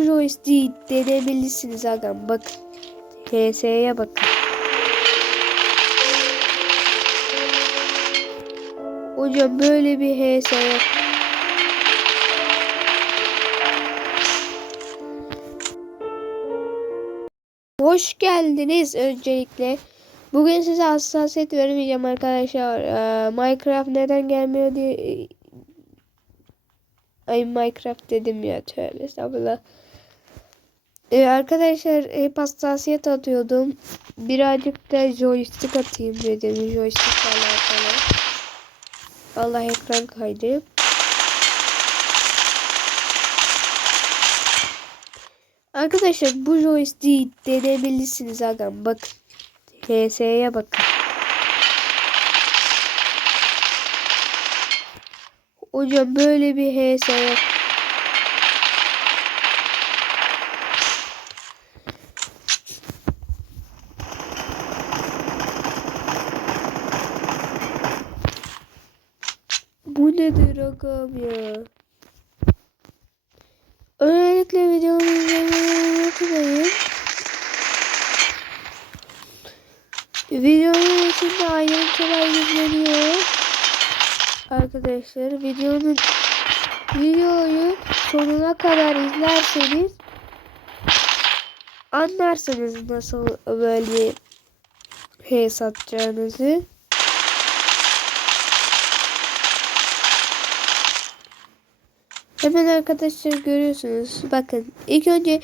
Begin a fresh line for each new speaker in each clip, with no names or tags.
bu joystick'i denemelisiniz agam. Bakın. HS'ye bakın. Hocam böyle bir HS yok. Hoş geldiniz öncelikle. Bugün size hassasiyet vermeyeceğim arkadaşlar. Ee, Minecraft neden gelmiyor diye... Ay Minecraft dedim ya tövbe estağfurullah. Ee, arkadaşlar hep hassasiyet atıyordum. Birazcık da joystick atayım dedim joystickle alakalı. Allah ekran kaydı. Arkadaşlar bu joystick'i denemelisiniz agam. Bakın. HS'ye bakın. Hocam böyle bir HS yok. Bu nedir agam ya? Öncelikle videomu izlemeyi unutmayın. Videonun içinde ayrıntılar izleniyor. Arkadaşlar videonun videoyu sonuna kadar izlerseniz anlarsınız nasıl böyle hey satacağınızı. Hemen arkadaşlar görüyorsunuz. Bakın ilk önce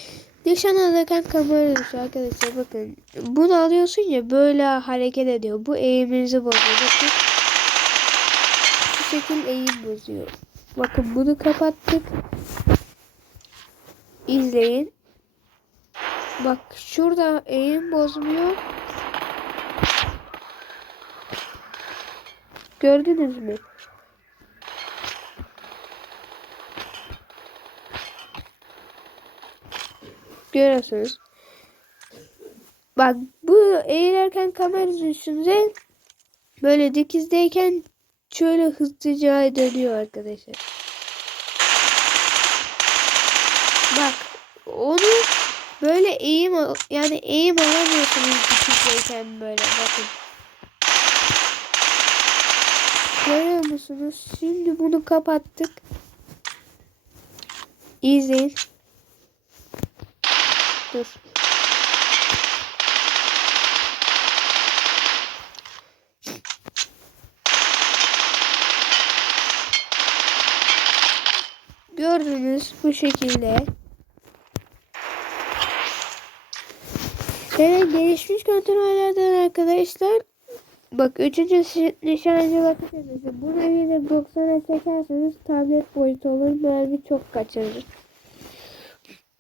nişan alırken kamera düşüyor arkadaşlar. Bakın bunu alıyorsun ya böyle hareket ediyor. Bu eğiminizi bozuyor. Bakın bu şekil eğim bozuyor. Bakın bunu kapattık. İzleyin. Bak şurada eğim bozmuyor. Gördünüz mü? Görüyorsunuz. Bak bu eğilerken kamera üstünde böyle dikizdeyken şöyle hızlıca dönüyor arkadaşlar. Bak onu böyle eğim yani eğim alamıyorsunuz dikizdeyken böyle bakın. Görüyor musunuz? Şimdi bunu kapattık. İzleyin. Dur. Gördünüz bu şekilde. Şöyle gelişmiş kontrollerden arkadaşlar. Bak üçüncü nişancı bakış açısı. Bunu yine 90'a çekerseniz tablet boyutu olur. Mermi çok kaçırır.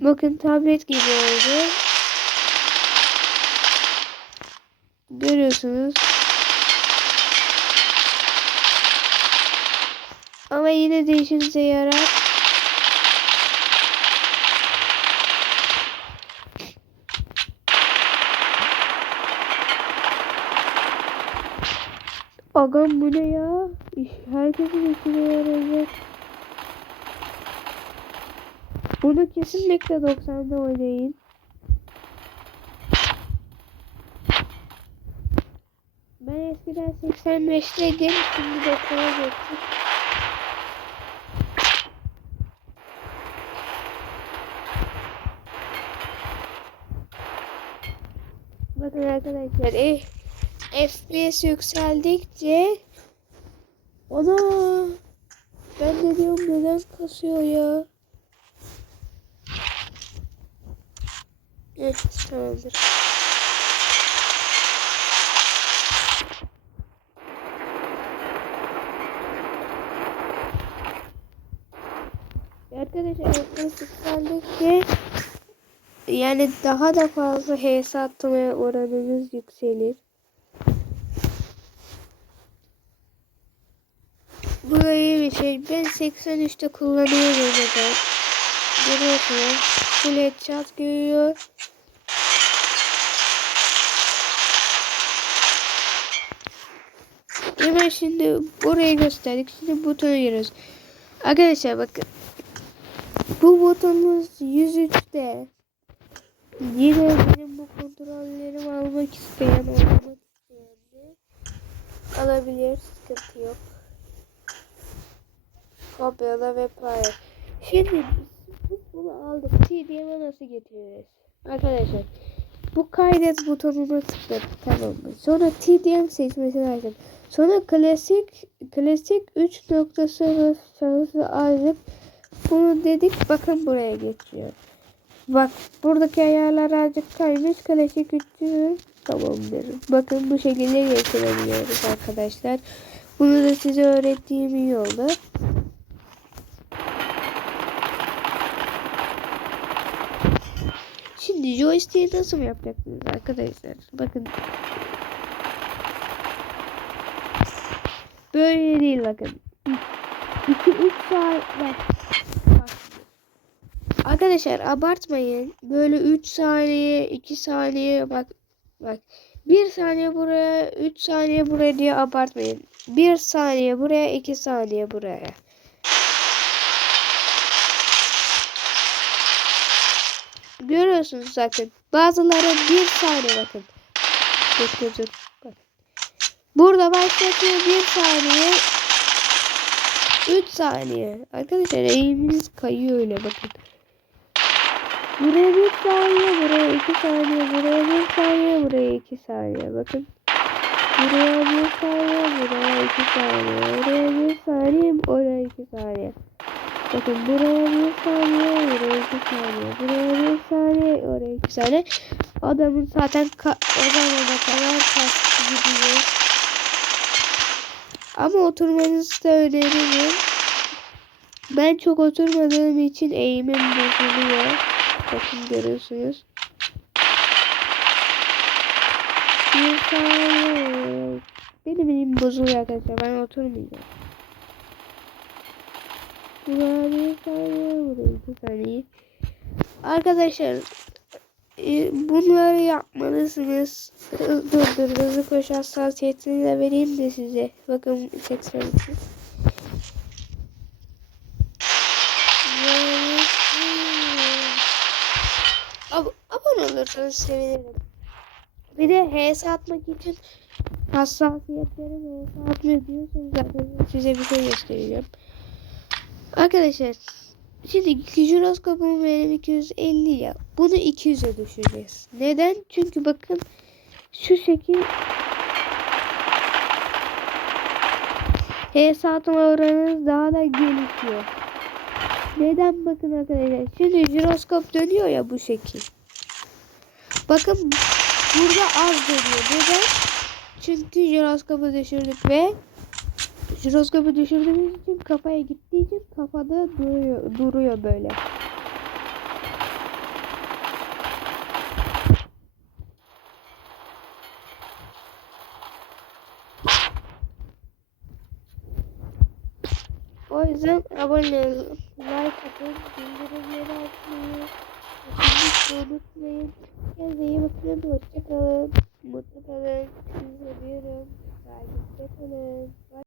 Bakın tablet gibi oldu. Görüyorsunuz. Ama yine de işinize yarar. Agam bu ne ya? Herkesin işine yarayacak. Bunu kesinlikle 90'da oynayın. Ben eskiden 85'teydim. Şimdi 90'a geçtim. Bakın arkadaşlar eh, FPS yükseldikçe ona ben de diyorum neden kasıyor ya. Evet tamamdır. Arkadaşlar ekran yani daha da fazla HS atmaya oranınız yükselir. Bu iyi bir şey. Ben 83'te kullanıyorum zaten. Görüyorsunuz. Full headshot görüyor. Hemen şimdi burayı gösterdik. Şimdi butonu giriyoruz. Arkadaşlar bakın. Bu butonumuz 103 Yine benim bu kontrollerimi almak isteyen, oynamak isteyen alabilir. Sıkıntı yok. Kopyala ve paylaş. Şimdi bunu aldık. TDM'e nasıl getiririz? Arkadaşlar bu kaydet butonuna tıkladık tamam mı? Sonra TDM seçmesini açtık. Sonra klasik klasik 3.0 şahısı aldık. Bunu dedik bakın buraya geçiyor. Bak buradaki ayarlar azıcık kaymış. Klasik 300 tamamdır. Bakın bu şekilde geçirebiliyoruz arkadaşlar. Bunu da size öğrettiğim iyi oldu. Şimdi joystick'i nasıl yapacaksınız arkadaşlar? Bakın. Böyle değil bakın. 2-3 saat. Arkadaşlar abartmayın. Böyle 3 saniye, 2 saniye bak. Bak. 1 saniye buraya, 3 saniye buraya diye abartmayın. 1 saniye buraya, 2 saniye buraya. Görüyorsunuz zaten. Bazıları bir saniye bakın. Bak. Burada başlatıyor bir saniye. 3 saniye. Arkadaşlar eğiminiz kayıyor öyle bakın. Buraya bir saniye, buraya iki saniye, buraya bir saniye, buraya iki saniye. Bakın. Buraya bir saniye, buraya iki saniye, buraya bir saniye, oraya iki saniye. Bakın buraya bir saniye, buraya iki saniye, buraya bir saniye, oraya saniye. Adamın zaten ka o zamana kadar kastı gidiyor. Ama oturmanızı da öneririm. Ben çok oturmadığım için eğimim bozuluyor. Bakın görüyorsunuz. Benim elim bozuluyor arkadaşlar. Ben oturmayacağım. Buraya bir saniye, buraya iki saniye. Arkadaşlar bunları yapmalısınız. Dur dur hızlı koşu hassasiyetini de vereyim de size. Bakın 82. Ab abone olursanız sevinirim. Bir de HS atmak için hassasiyetleri HS atmıyor diyorsanız zaten size bir şey göstereceğim. Arkadaşlar şimdi jiroskopum benim 250 ya. Bunu 200'e düşüreceğiz. Neden? Çünkü bakın şu şekil atma oranınız daha da gelişiyor. Neden bakın arkadaşlar. Şimdi jiroskop dönüyor ya bu şekil. Bakın burada az dönüyor. Neden? Çünkü jiroskopu düşürdük ve jiroskopu düşürdüğümüz için kafaya gittiği için kafada duruyor, duruyor böyle. O yüzden abone olun, like atın, bildirimleri açmayı kesinlikle unutmayın. Kendinize iyi bakın, hoşçakalın, mutlu kalın, sizi seviyorum, takipte kalın.